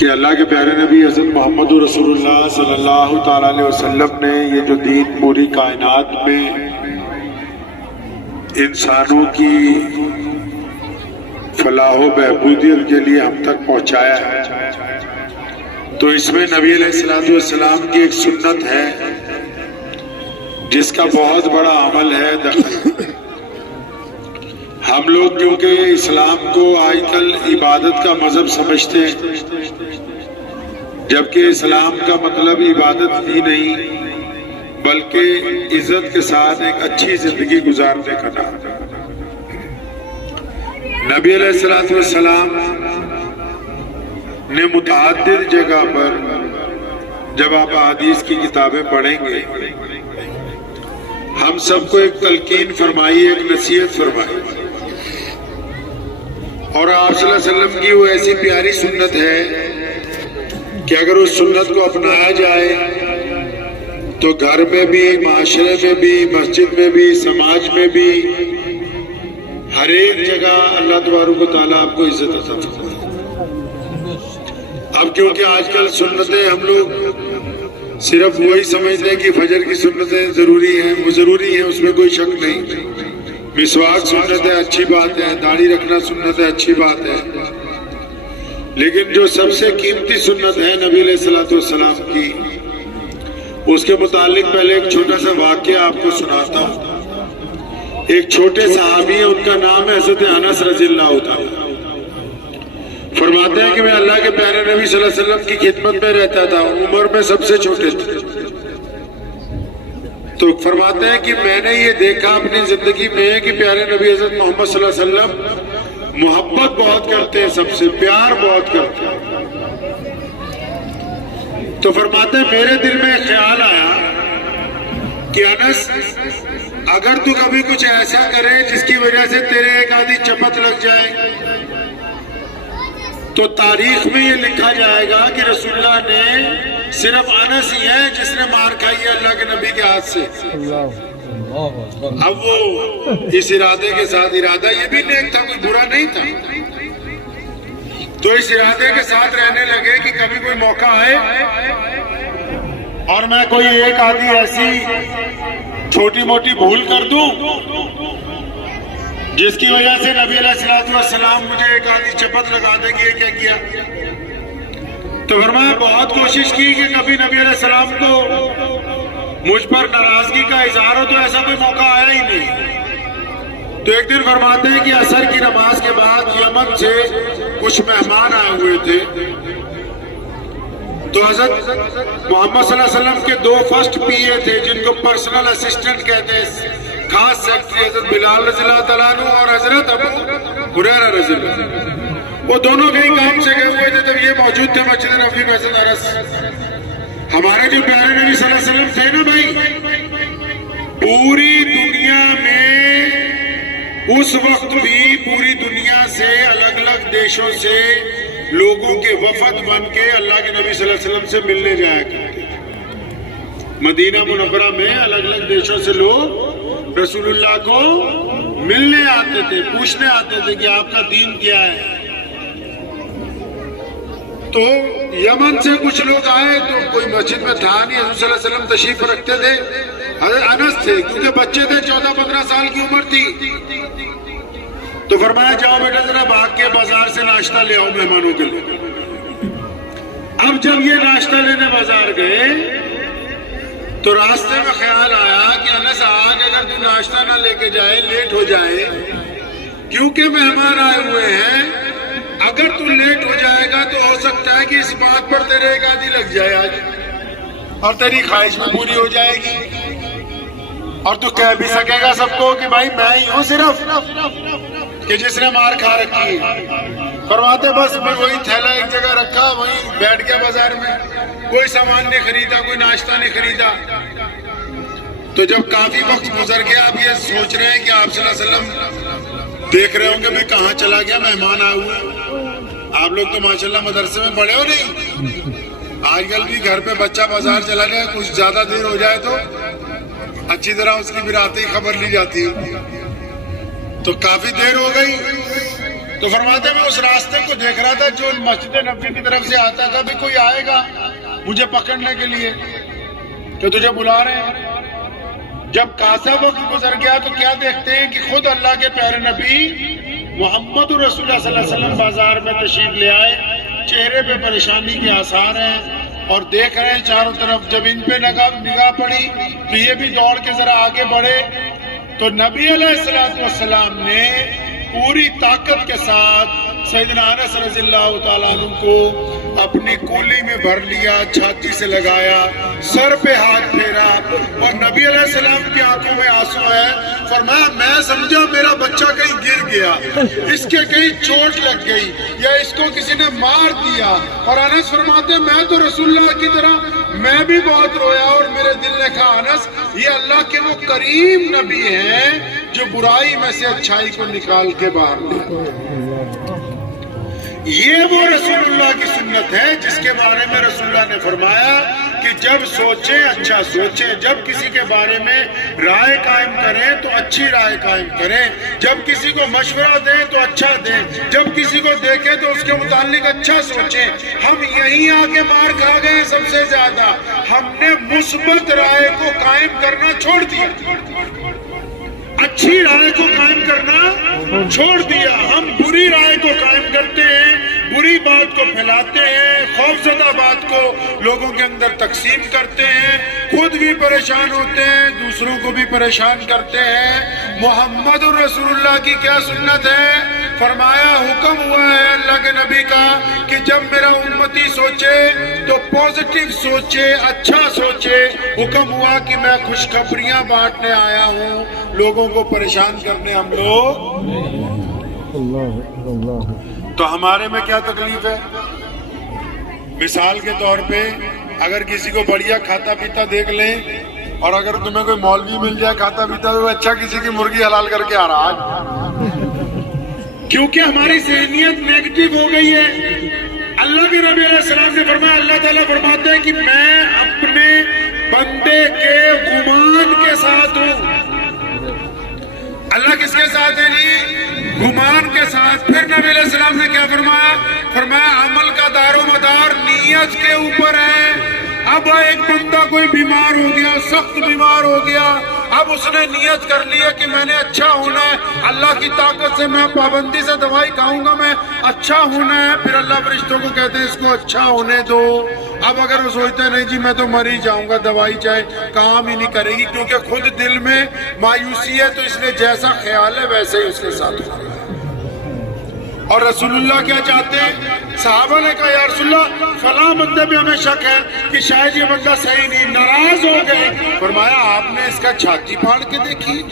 کہ اللہ کے پیارے نبی حضرت محمد رسول اللہ صلی اللہ تعالیٰ علیہ وسلم نے یہ جو دین پوری کائنات میں انسانوں کی فلاح و بہبودیت کے لیے ہم تک پہنچایا ہے، تو اس میں نبی علیہ السلام کی ایک سنت ہے جس کا بہت بڑا عمل ہے دخل۔ ہم لوگ کیونکہ اسلام کو آج کل عبادت کا مذہب سمجھتے ہیں، جبکہ اسلام کا مطلب عبادت ہی نہیں بلکہ عزت کے ساتھ ایک اچھی زندگی گزارنے کا نام ہے۔ نبی علیہ السلام نے متعدد جگہ پر، جب آپ احادیث کی کتابیں پڑھیں گے، ہم سب کو ایک تلقین فرمائی، ایک نصیحت فرمائی، اور آپ صلی اللہ علیہ وسلم کی وہ ایسی پیاری سنت ہے کہ اگر اس سنت کو اپنایا جائے تو گھر میں بھی، معاشرے میں بھی، مسجد میں بھی، سماج میں بھی، ہر ایک جگہ اللہ تبارک و تعالیٰ آپ کو عزت عطا فرمائے۔ اب کیونکہ آج کل سنتیں ہم لوگ صرف وہی سمجھتے ہیں کہ فجر کی سنتیں ضروری ہیں، وہ ضروری ہیں، اس میں کوئی شک نہیں۔ مسواک سنت ہے، اچھی بات ہے، داڑھی رکھنا سنت ہے، اچھی بات ہے، لیکن جو سب سے قیمتی سنت ہے نبی علیہ السلام کی، اس کے متعلق پہلے ایک چھوٹا سا واقعہ آپ کو سناتا ہوں۔ ایک چھوٹے صحابی ہیں، ان کا نام ہے حضرت انس رضی اللہ تعالیٰ۔ فرماتے ہیں کہ میں اللہ کے پیارے نبی صلی اللہ علیہ وسلم کی خدمت میں رہتا تھا، عمر میں سب سے چھوٹے تھے، تو فرماتے ہیں کہ میں نے یہ دیکھا اپنی زندگی میں کہ پیارے نبی حضرت محمد صلی اللہ علیہ وسلم محبت بہت کرتے ہیں، سب سے پیار بہت کرتے ہیں۔ تو فرماتے ہیں میرے دل میں خیال آیا کہ انس، اگر تو کبھی کچھ ایسا کرے جس کی وجہ سے تیرے ایک آدھی چپت لگ جائے تو تاریخ میں یہ لکھا جائے گا کہ رسول اللہ نے صرف انس ہی ہے جس نے مار کھائی ہے اللہ کے نبی کے ہاتھ سے۔ اب وہ اس ارادے کے ساتھ، ارادہ یہ بھی نیک تھا، کوئی برا نہیں تھا، تو اس ارادے کے ساتھ رہنے لگے کہ کبھی کوئی موقع آئے اور میں کوئی ایک آدھی ایسی چھوٹی موٹی بھول کر دوں جس کی وجہ سے نبی علیہ السلام مجھے ایک آدھی چپت لگا دے گی، یہ کیا کیا؟ تو فرمایا بہت کوشش کی کہ کبھی نبی علیہ السلام کو مجھ پر ناراضگی کا اظہار ہو، تو ایسا کوئی موقع آیا ہی نہیں۔ تو ایک دن فرماتے ہیں کہ عصر کی نماز کے بعد یمن سے کچھ مہمان آئے ہوئے تھے، تو حضرت محمد صلی اللہ علیہ وسلم کے دو فرسٹ پی اے تھے جن کو پرسنل اسسٹنٹ کہتے ہیں، خاص سیکرٹری، حضرت بلال رضی اللہ تعالیٰ عنہ اور حضرت ابو ہریرہ رضی اللہ عنہ، وہ دونوں کہیں کام سے گئے ہوئے تھے، تب یہ موجود تھے مسجد نبوی میں حضرت انس۔ ہمارے جو پیارے نبی صلی اللہ علیہ وسلم تھے نا بھائی، پوری دنیا میں اس وقت بھی پوری دنیا سے الگ الگ دیشوں سے لوگوں کے وفد بن کے اللہ کے نبی صلی اللہ علیہ وسلم سے ملنے جایا کرتے تھے۔ مدینہ منورہ میں الگ الگ دیشوں سے لوگ رسول اللہ کو ملنے آتے تھے، پوچھنے آتے تھے کہ آپ کا دین کیا ہے۔ تو یمن سے کچھ لوگ آئے تو کوئی مسجد میں تھا نہیں، حضور صلی اللہ علیہ وسلم تشریف رکھتے تھے، حضرت انس تھے کیونکہ بچے تھے، 14-15 سال کی عمر تھی، تو فرمایا جاؤ بیٹا ذرا بھاگ کے بازار سے ناشتہ لے آؤ مہمانوں کے لیے۔ اب جب یہ ناشتہ لینے بازار گئے تو راستے میں خیال آیا کہ انس آج اگر تو ناشتہ نہ لے کے جائے، لیٹ ہو جائے، کیونکہ مہمان آئے ہوئے ہیں، اگر تو لیٹ ہو جائے گا تو ہو سکتا ہے کہ اس بات پر تیرے ایک آدھی لگ جائے آج، اور تیری خواہش بھی پوری ہو جائے گی، اور تو کہہ بھی سکے گا سب کو کہ بھائی میں ہی ہوں صرف کہ جس نے مار کھا رکھی ہے۔ فرماتے بس میں وہی تھیلا ایک جگہ رکھا، وہی بیٹھ گیا بازار میں، کوئی سامان نہیں خریدا، کوئی ناشتہ نہیں خریدا۔ تو جب کافی وقت گزر گیا، اب یہ سوچ رہے ہیں کہ آپ صلی اللہ علیہ وسلم دیکھ رہے ہوں گے بھی کہاں چلا گیا، مہمان آئے ہوئے۔ آپ لوگ تو ماشاءاللہ مدرسے میں پڑھے ہو نہیں، آج کل بھی گھر پہ بچہ بازار چلا جائے، کچھ زیادہ دیر ہو جائے تو اچھی طرح اس کی بھی آتے ہی خبر لی جاتی ہے۔ تو کافی دیر ہو گئی، تو فرماتے میں اس راستے کو دیکھ رہا تھا جو مسجد نبوی کی طرف سے آتا تھا، بھی کوئی آئے گا مجھے پکڑنے کے لیے کہ تجھے بلا رہے ہیں۔ جب کاسا وقت گزر گیا تو کیا دیکھتے ہیں کہ خود اللہ کے پیارے نبی محمد رسول اللہ صلی اللہ علیہ وسلم بازار میں تشریف لے آئے، چہرے پہ پریشانی کے آثار ہیں اور دیکھ رہے ہیں چاروں طرف۔ جب ان پہ نگاہ پڑی تو یہ بھی دوڑ کے ذرا آگے بڑھے، تو نبی علیہ السلام نے پوری طاقت کے ساتھ سیدنا انس رضی اللہ تعالیٰ عنہ کو اپنی کولی میں بھر لیا، چھاتی سے لگایا، سر پہ ہاتھ پھیرا، اور نبی علیہ السلام کی آنکھوں میں آنسو ہے۔ فرمایا میں سمجھا میرا بچہ کہیں گر گیا، اس کے کہیں چوٹ لگ گئی یا اس کو کسی نے مار دیا۔ اور انس فرماتے میں تو رسول اللہ کی طرح میں بھی بہت رویا، اور میرے دل نے کہا انس یہ اللہ کے وہ کریم نبی ہیں جو برائی میں سے اچھائی کو نکال کے باہر لے۔ یہ وہ رسول اللہ کی سنت ہے جس کے بارے میں رسول اللہ نے فرمایا کہ جب سوچیں اچھا سوچیں، جب کسی کے بارے میں رائے قائم کریں تو اچھی رائے قائم کریں، جب کسی کو مشورہ دیں تو اچھا دیں، جب کسی کو دیکھیں تو اس کے متعلق اچھا سوچیں۔ ہم یہیں آگے مار کھا گئے ہیں سب سے زیادہ، ہم نے مثبت رائے کو قائم کرنا چھوڑ دیا، اچھی رائے کو قائم کرنا چھوڑ دیا۔ ہم بری رائے کو قائم کرتے ہیں، بری بات کو پھیلاتے ہیں، خوفزدہ بات کو لوگوں کے اندر تقسیم کرتے ہیں، خود بھی پریشان ہوتے ہیں، دوسروں کو بھی پریشان کرتے ہیں۔ محمد رسول اللہ کی کیا سنت ہے؟ فرمایا حکم ہوا ہے اللہ کے نبی کا کہ جب میرا امتی سوچے تو پازیٹیو سوچے، اچھا سوچے۔ حکم ہوا کہ میں خوشخبریاں بانٹنے آیا ہوں، لوگوں کو پریشان کرنے ہم لوگ۔ تو ہمارے میں کیا تکلیف ہے؟ مثال کے طور پہ اگر کسی کو بڑھیا کھاتا پیتا دیکھ لیں، اور اگر تمہیں کوئی مولوی مل جائے کھاتا پیتا تو اچھا کسی کی مرغی حلال کر کے آ رہا ہے، کیونکہ ہماری ذہنیت نیگیٹو ہو گئی ہے۔ اللہ کے نبی علیہ السلام نے فرمایا، اللہ تعالیٰ فرماتے ہیں کہ میں اپنے بندے کے گمان کے ساتھ ہوں۔ اللہ کس کے ساتھ ہے جی؟ گمان کے ساتھ۔ پھر نبی علیہ السلام نے کیا فرمایا؟ فرمایا عمل کا دار و مدار نیت کے اوپر ہے۔ اب ایک بندہ کوئی بیمار ہو گیا، سخت بیمار ہو گیا، اب اس نے نیت کر لیا کہ میں نے اچھا ہونا ہے، اللہ کی طاقت سے میں پابندی سے دوائی کھاؤں گا، میں اچھا ہونا ہے۔ پھر اللہ فرشتوں کو کہتے ہیں اس کو اچھا ہونے دو۔ اب اگر وہ سوچتا ہے نہیں جی میں تو مر ہی جاؤں گا، دوائی چاہے کام ہی نہیں کرے گی، کیونکہ خود دل میں مایوسی ہے، تو اس نے جیسا خیال ہے ویسے ہی اس کے ساتھ ہوگا۔ اور رسول اللہ کیا چاہتے ہیں؟ صحابہ نے کہا یا رسول اللہ فلاں بندے پہ ہمیں شک ہے کہ شاید یہ بندہ صحیح نہیں، ناراض ہو گئے۔ فرمایا آپ نے اس کا چھاتی پھاڑ کے دیکھی؟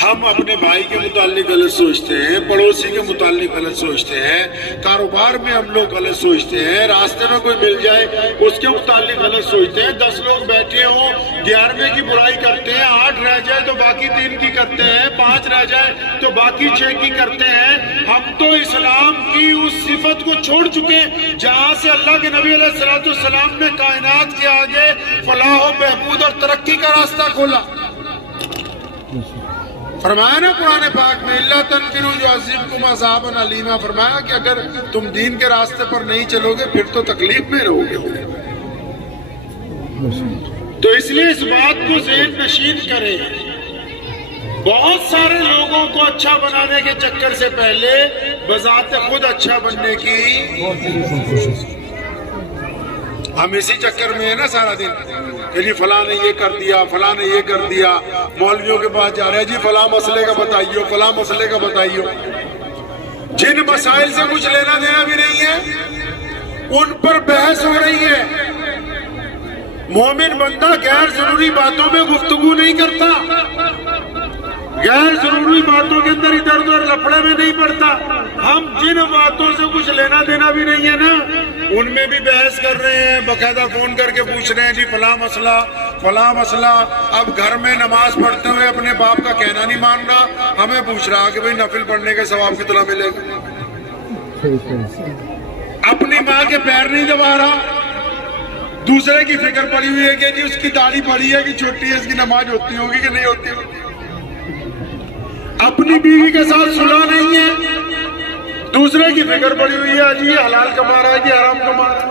ہم اپنے بھائی کے متعلق غلط سوچتے ہیں، پڑوسی کے متعلق غلط سوچتے ہیں، کاروبار میں ہم لوگ غلط سوچتے ہیں، راستے میں کوئی مل جائے اس کے متعلق غلط سوچتے ہیں، 10 لوگ بیٹھے ہوں 11ویں کی برائی کرتے ہیں، 8 رہ جائے تو باقی 3 کی کرتے ہیں، 5 رہ جائے تو باقی 6 کی کرتے ہیں۔ ہم تو اسلام کی اس صفت کو چھوڑ چکے جہاں سے اللہ کے نبی علیہ السلام نے کائنات کے آگے فلاح و بہبود اور ترقی کا راستہ کھولا۔ فرمایا نا قرآن پاک میں اللہ تنفروا یعذبکم عذابا علیما، فرمایا کہ اگر تم دین کے راستے پر نہیں چلو گے پھر تو تکلیف میں رہو گے۔ تو اس لیے اس بات کو ذہن نشین کریں، بہت سارے لوگوں کو اچھا بنانے کے چکر سے پہلے بذات خود اچھا بننے کی ہم اسی چکر میں ہے نا سارا دن کہ جی فلاں نے یہ کر دیا، فلاں نے یہ کر دیا، مولویوں کے پاس جا رہے ہیں جی فلاں مسئلے کا بتائیو، فلاں مسئلے کا بتائیو۔ جن مسائل سے کچھ لینا دینا بھی نہیں ہے ان پر بحث ہو رہی ہے۔ مومن بندہ غیر ضروری باتوں میں گفتگو نہیں کرتا، غیر ضروری باتوں کے اندر ادھر ادھر لفڑے میں نہیں پڑتا۔ ہم جن باتوں سے کچھ لینا دینا بھی نہیں ہے نا ان میں بھی بحث کر رہے ہیں، باقاعدہ فون کر کے پوچھ رہے ہیں جی فلاں مسئلہ فلاں مسئلہ۔ اب گھر میں نماز پڑھتے ہوئے اپنے باپ کا کہنا نہیں مان رہا، ہمیں پوچھ رہا کہ بھئی نفل پڑھنے کے ثواب کتنا ملے گا۔ اپنی ماں کے پیر نہیں دبا رہا، دوسرے کی فکر پڑی ہوئی ہے کہ جی اس کی داڑھی پڑی ہے کہ چھوٹی ہے، اس کی نماز ہوتی ہوگی کہ نہیں ہوتی ہوگی۔ اپنی بیوی کے ساتھ صلح نہیں ہے، دوسرے کی فکر پڑی ہوئی ہے جی حلال کما رہا ہے کہ حرام کما رہا ہے۔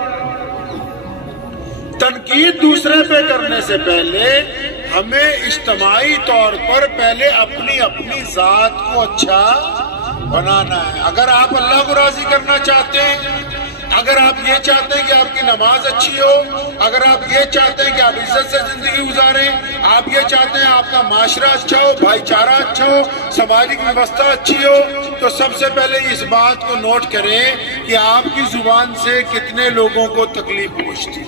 تنقید دوسرے پہ کرنے سے پہلے ہمیں اجتماعی طور پر پہلے اپنی اپنی ذات کو اچھا بنانا ہے۔ اگر آپ اللہ کو راضی کرنا چاہتے ہیں، اگر آپ یہ چاہتے ہیں کہ آپ کی نماز اچھی ہو، اگر آپ یہ چاہتے ہیں کہ آپ عزت سے زندگی گزاریں، آپ یہ چاہتے ہیں آپ کا معاشرہ اچھا ہو، بھائی چارہ اچھا ہو، سماجی ویوستھا اچھی ہو، تو سب سے پہلے اس بات کو نوٹ کریں کہ آپ کی زبان سے کتنے لوگوں کو تکلیف پہنچتی ہے۔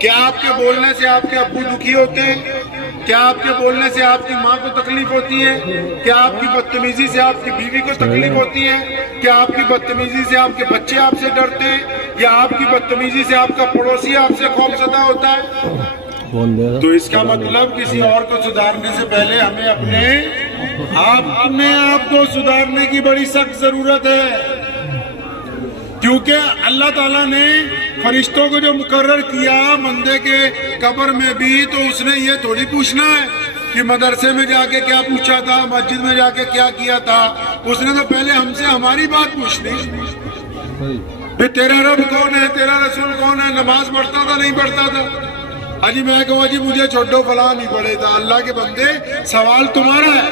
کیا آپ کے بولنے سے آپ کے ابو دکھی ہوتے ہیں؟ کیا آپ کے بولنے سے آپ کی ماں کو تکلیف ہوتی ہے؟ کیا آپ کی بدتمیزی سے آپ کی بیوی کو تکلیف ہوتی ہے؟ کیا آپ کی بدتمیزی سے آپ کے بچے آپ سے ڈرتے ہیں؟ یا آپ کی بدتمیزی سے آپ کا پڑوسی آپ سے خوفزدہ ہوتا ہے؟ تو اس کا مطلب کسی اور کو سدھارنے سے پہلے ہمیں اپنے آپ کو سدھارنے کی بڑی سخت ضرورت ہے، کیونکہ اللہ تعالیٰ نے فرشتوں کو جو مقرر کیا بندے کے قبر میں بھی، تو اس نے یہ تھوڑی پوچھنا ہے کہ مدرسے میں جا کے کیا پوچھا تھا، مسجد میں جا کے کیا کیا تھا۔ اس نے تو پہلے ہم سے ہماری بات پوچھنی، پھر تیرا رب کون ہے، تیرا رسول کون ہے، نماز پڑھتا تھا نہیں پڑھتا تھا، اجی میں کہوں اجی مجھے چھوڑو فلاں نہیں پڑھے تھا۔ اللہ کے بندے سوال تمہارا ہے،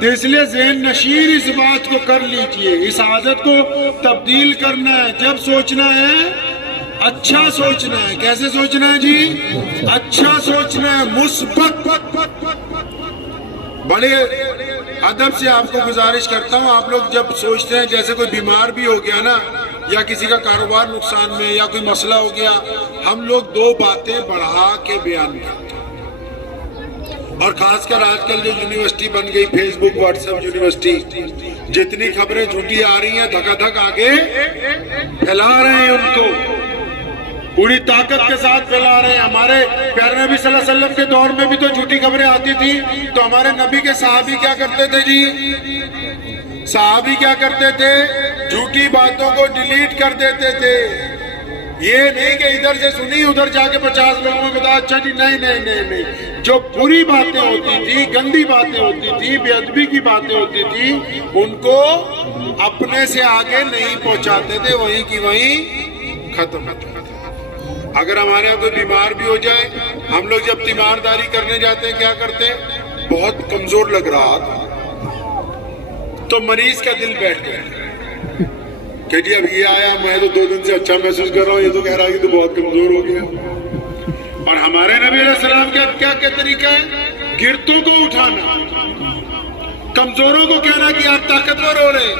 تو اس لیے ذہن نشیر اس بات کو کر لیجئے، اس عادت کو تبدیل کرنا ہے۔ جب سوچنا ہے اچھا سوچنا ہے۔ کیسے سوچنا ہے جی؟ اچھا سوچنا ہے، مثبت۔ بڑے ادب سے آپ کو گزارش کرتا ہوں، آپ لوگ جب سوچتے ہیں جیسے کوئی بیمار بھی ہو گیا نا، یا کسی کا کاروبار نقصان میں، یا کوئی مسئلہ ہو گیا، ہم لوگ دو باتیں بڑھا کے بیان کرتے ہیں۔ اور خاص کر آج کل جو یونیورسٹی بن گئی، فیس بک، واٹس ایپ یونیورسٹی، جتنی خبریں جھوٹی آ رہی ہیں دھکا دھک آگے پھیلا رہے ہیں، ان کو پوری طاقت کے ساتھ پھیلا رہے ہیں۔ ہمارے پیارے نبی صلی اللہ علیہ وسلم کے دور میں بھی تو جھوٹی خبریں آتی تھی، تو ہمارے نبی کے صحابی کیا کرتے تھے جی؟ صحابی کیا کرتے تھے؟ جھوٹی باتوں کو ڈیلیٹ کر دیتے تھے۔ یہ نہیں کہ ادھر سے سنی ادھر جا کے 50 لوگوں میں بتا، اچھا جی نہیں نہیں نہیں نہیں، جو بری باتیں ہوتی تھی، گندی باتیں ہوتی تھی، بے ادبی کی باتیں ہوتی تھی، ان کو اپنے سے آگے نہیں پہنچاتے تھے، وہیں کی وہیں ختم۔ اگر ہمارے یہاں کوئی بیمار بھی ہو جائے، ہم لوگ جب تیمارداری کرنے جاتے ہیں کیا کرتے ہیں؟ بہت کمزور لگ رہا تھا تو مریض کا دل بیٹھ گیا کہ جی اب یہ آیا، میں تو 2 دن سے اچھا محسوس کر رہا ہوں، یہ تو کہہ رہا ہے کہ تو بہت کمزور ہو گیا۔ اور ہمارے نبی علیہ السلام کا کیا طریقہ ہے؟ گرتوں کو اٹھانا، کمزوروں کو کہنا کہ آپ طاقتور ہو رہے،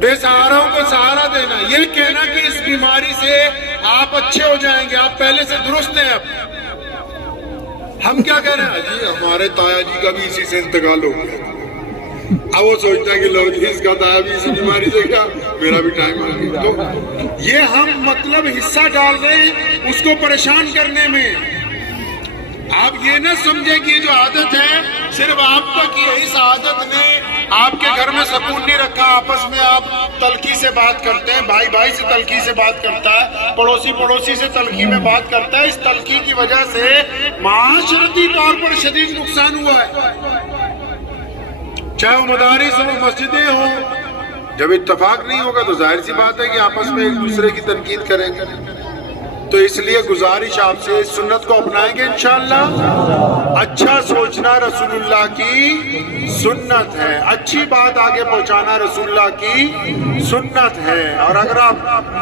بے سہاراوں کو سہارا دینا، یہ کہنا کہ اس بیماری سے آپ اچھے ہو جائیں گے، آپ پہلے سے درست ہیں۔ اب ہم کیا کہہ رہے ہیں؟ جی ہمارے تایا جی کا بھی اسی سے انتقال ہو گیا، اب وہ سوچتا ہے کہ لو جی اس کا تایا بھی اسی بیماری سے کیا، میرا بھی ٹائم آ گیا۔ تو یہ ہم مطلب حصہ ڈال رہے ہیں اس کو پریشان کرنے میں۔ آپ یہ نہ سمجھیں کہ یہ جو عادت ہے صرف آپ تک ہی ہے، اس عادت نے آپ کے گھر میں سکون نہیں رکھا، آپس میں آپ تلخی سے بات کرتے ہیں، بھائی بھائی سے تلخی سے بات کرتا ہے، پڑوسی پڑوسی سے تلخی میں بات کرتا ہے۔ اس تلخی کی وجہ سے معاشرتی طور پر شدید نقصان ہوا ہے، چاہے وہ مدارس ہوں، مسجدیں ہوں۔ جب اتفاق نہیں ہوگا تو ظاہر سی بات ہے کہ آپس میں ایک دوسرے کی تنقید کریں گے۔ تو اس لیے گزارش آپ سے، سنت کو اپنائیں گے انشاءاللہ۔ اچھا سوچنا رسول اللہ کی سنت ہے، اچھی بات آگے پہنچانا رسول اللہ کی سنت ہے۔ اور اگر آپ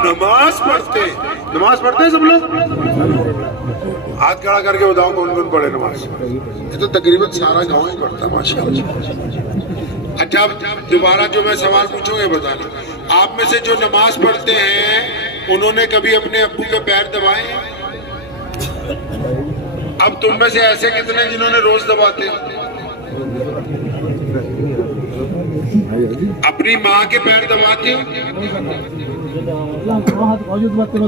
نماز پڑھتے ہیں سب لوگ ہاتھ کھڑا کر کے بتاؤ کون کون پڑھے نماز؟ یہ تو تقریباً سارا گاؤں ہی پڑھتا ہے ماشاءاللہ۔ اچھا دوبارہ جو میں سوال پوچھوں گے بتانا، آپ میں سے جو نماز پڑھتے ہیں انہوں نے کبھی اپنے ابو کے پیر دبائے ہیں؟ اب تم میں سے ایسے کتنے جنہوں نے روز دباتے ہیں؟ اپنی ماں کے پیر دباتے ہو؟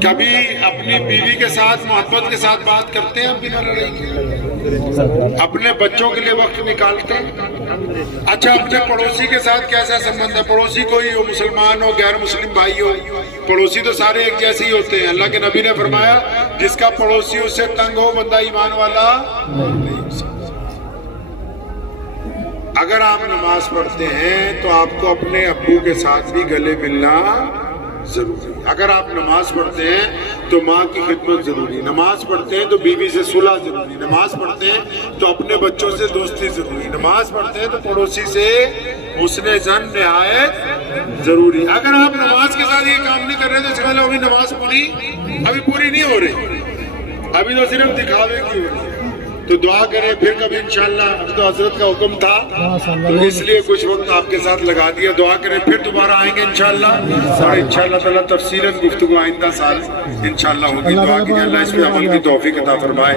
کبھی اپنی بیوی کے ساتھ محبت کے ساتھ بات کرتے ہیں بنا لڑائی کے؟ اپنے بچوں کے لیے وقت نکالتے ہیں؟ اچھا اپنے پڑوسی کے ساتھ کیسا سمبند ہے؟ پڑوسی کوئی ہو، مسلمان ہو، غیر مسلم بھائی ہو، پڑوسی تو سارے ایک جیسے ہی ہوتے ہیں۔ اللہ کے نبی نے فرمایا جس کا پڑوسی اس سے تنگ ہو بندہ ایمان والا نہیں ہو سکتا۔ اگر آپ نماز پڑھتے ہیں تو آپ کو اپنے ابو کے ساتھ بھی گلے ملنا ضروری. اگر آپ نماز پڑھتے ہیں تو ماں کی خدمت ضروری, نماز پڑھتے ہیں تو بیوی سے صلح ضروری, نماز پڑھتے ہیں تو اپنے بچوں سے دوستی ضروری, نماز پڑھتے ہیں تو پڑوسی سے حسن ظن نہایت ضروری. اگر آپ نماز کے ساتھ یہ کام نہیں کر رہے تو اس کا مطلب ابھی نماز ابھی پوری نہیں ہو رہی, ابھی تو صرف دکھاوے کی ہو رہی. تو دعا کریں پھر کبھی انشاءاللہ. اب تو حضرت کا حکم تھا تو اس لیے کچھ وقت آپ کے ساتھ لگا دیا. دعا کریں پھر دوبارہ آئیں گے انشاءاللہ, اور انشاءاللہ تعالیٰ تفصیلاً گفتگو آئندہ سال انشاءاللہ ہوگی. دعا کیجیے اللہ اس پہ عمل کی توفیق عطا فرمائے.